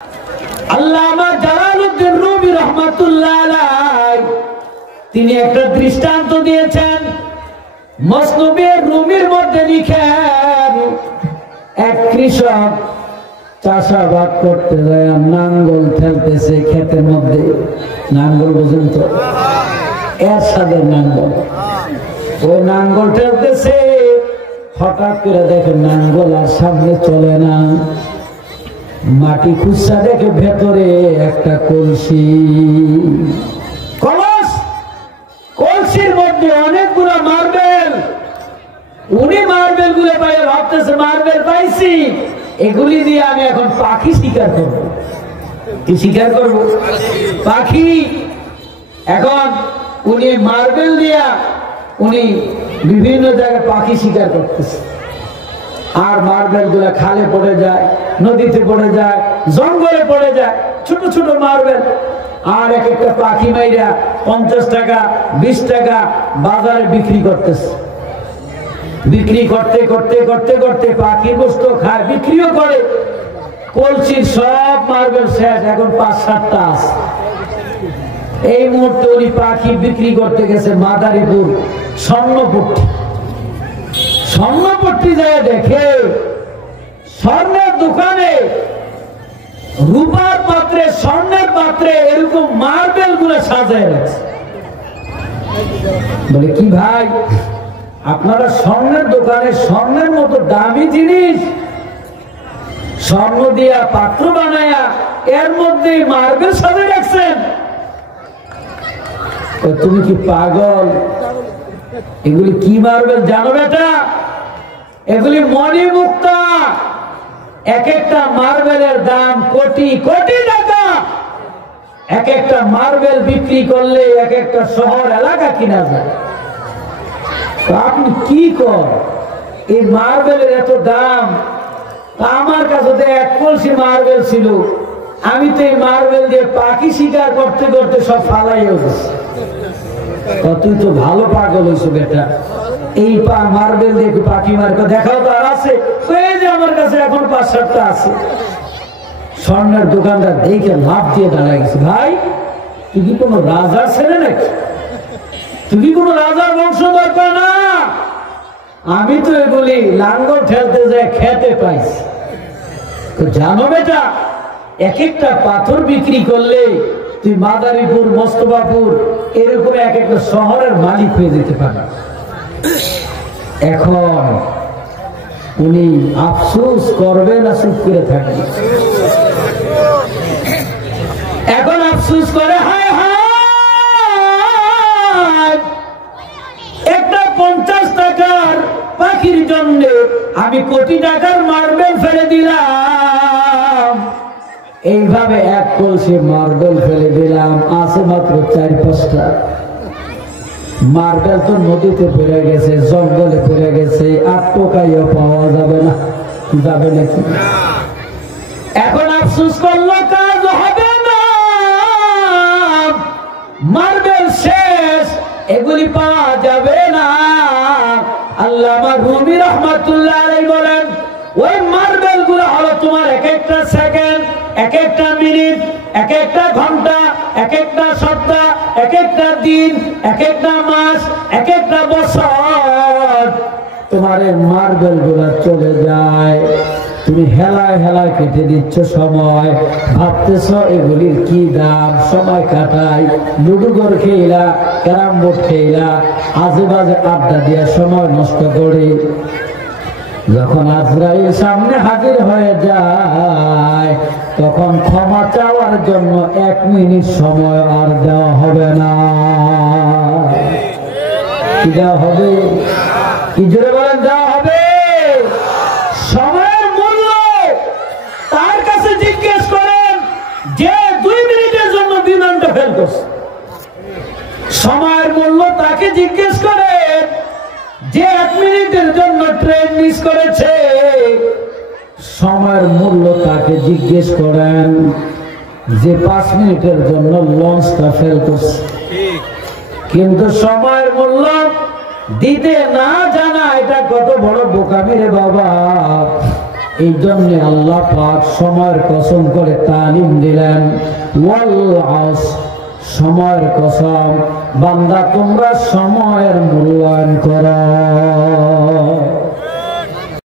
আল্লামা Jalaluddin Rumi রাহমাতুল্লাহ আলাইহি তিনি একটা দৃষ্টান্ত দিয়েছেন। মসনবে রুমির মধ্যে লিখেন, এক কৃষক চাষাবাদ করতে যায়, নাঙ্গল ফেলতেছে ক্ষেতের মধ্যে। নাঙ্গল বুঝুন তো, এর সাথে নাঙ্গল, ওই নাঙ্গল ফেলতেছে। হঠাৎ করে দেখে নাঙ্গল আর সামনে চলে না। মাটি খুঁজা দেখে ভেতরে একটা কলসি, কলস, কলসির মধ্যে অনেকগুলো মার্বেল। উনি মার্বেল গুলো পাইয়ে ভাবতেছে মার্বেল পাইছি, এগুলি দিয়ে আমি এখন পাখি শিকার করব। কি শিকার করব? পাখি। এখন উনি মার্বেল দিয়া উনি বিভিন্ন জায়গায় পাখি শিকার করতেছে। আর মার্বেল গুলা খালে পড়ে যায়, নদীতে পড়ে যায়, জঙ্গলে পড়ে যায়, ছোট ছোট মার্বেল। আর এক একটা পাখি মাইরা 50 টাকা 20 টাকা বাজারে বিক্রি করতেছে। বিক্রি করতে করতে করতে করতে পাখির গোশত খায়, বিক্রিও করে। কলসির সব মার্বেল শেষ, এখন 5-7টা আছে। এই মুহূর্তে উনি পাখি বিক্রি করতে গেছে মাদারীপুর স্বর্ণপট্টি। স্বর্ণপট্টি যায় দেখে স্বর্ণের দোকানে রূপার পাত্রে, স্বর্ণের পাত্রে এরকম মার্বেল গুলো সাজায় রাখছে। বলে কি ভাই, আপনারা স্বর্ণের দোকানে স্বর্ণের মতো দামি জিনিস স্বর্ণ দিয়া পাত্র বানায়া এর মধ্যে মার্বেল সাজায় রাখছেন? তুমি কি পাগল? এগুলি কি মার্বেল জানো বেটা? এগুলি মণিমুক্তা। এক একটা মার্বেলের দাম কোটি কোটি টাকা। এক একটা মার্বেল বিক্রি করলে এক একটা শহর এলাকা কিনা যায়। আপনি কি কর, এই মার্বেলের এত দাম? আমার কাছে তো এক কলসি মার্বেল ছিল, আমি তো এই মার্বেল দিয়ে পাখি শিকার করতে করতে সব ফালাইয়া গেছি। তুই তো ভালো পাগল হইছো বেটা, এই মার্বেল দিয়ে পাখি মার্কা দেখাও তো আর আছে? এই যে আমার কাছে এখন 5-7টা আছে। স্বর্ণের দোকানদার দেখে লাভ দিয়ে দাঁড়ায় গেছে। ভাই, তুই কি কোনো রাজার ছেলে নাকি? তুই কি কোনো রাজার বংশধর? না, আমি তো এগুলি লাঙ্গল ঠেলতে যায় খেতে পাইছি। তো জানো বেটা, এক একটা পাথর বিক্রি করলে তুই মাদারীপুর, মোস্তফাপুর এরকম এক একটা শহরের মালিক হয়ে যেতে পারে। এখন উনি আফসোস করবে না চুপ করে থাকবে? এখন আফসোস করে, হায় হায়, একটা 50 টাকার পাখির জন্য আমি কোটি টাকার মার্বেল ফেলে দিলাম। এইভাবে এক কলসি মার্বেল ফেলে দিলাম, আছে মাত্র 4-5টা। মার্বেল তো নদীতে পড়ে গেছে, জঙ্গলে পড়ে গেছে, আর টোকাইও পাওয়া যাবে না। যাবে নাকি? এখন আফসোস করলো, কাজ হবে না, মার্বেল শেষ, এগুলি পাওয়া যাবে না। আল্লামা রুমি রাহমাতুল্লাহ আলাইহি বলেন, ওই মার্বেল গুলো হলো তোমার এক একটা সেকেন্ড, এক একটা মিনিট, এক একটা ঘন্টা, এক একটা সপ্তাহ, এক একটা দিন, এক একটা মাস, এক একটা বছর। তোমার এই মার্বেল গুলা চলে যায়, তুমি হেলায় হেলায় কেটে দিচ্ছ সময়, ভাবতেছ এগুলির কি দাম। সময় কাটাই, লুডুগর খেলা, ক্যারাম বোর্ড খেলা, আজে বাজে আড্ডা দিয়া সময় নষ্ট করে। যখন আজরাইল সামনে হাজির হয়ে যায়, তখন ক্ষমা চাওয়ার জন্য 1 মিনিট সময় আর দেওয়া হবে না। কি দেওয়া হবে? কি জোরে বলেন? দেওয়া হবে। সময়ের মূল্য তার কাছে জিজ্ঞেস করেন যে 2 মিনিটের জন্য বিমানটা ফেল করছে। সময়ের মূল্য তাকে জিজ্ঞেস করেন যে 1 মিনিটের জন্য ট্রেন মিস করেছে। সময়ের মূল্য তাকে জিজ্ঞেস করেন যে 5 মিনিটের জন্য লঞ্চটা ফেল করছে। কিন্তু সময়ের মূল্য দিতে না জানা, এটা কত বড় বোকামি রে বাবা। এই জন্য আল্লাহ পাক সময়ের কসম করে তালিম দিলেন, ওয়াল আসর, সময়ের কসম, বান্দা তোমরা সময়ের মূল্যায়ন করো।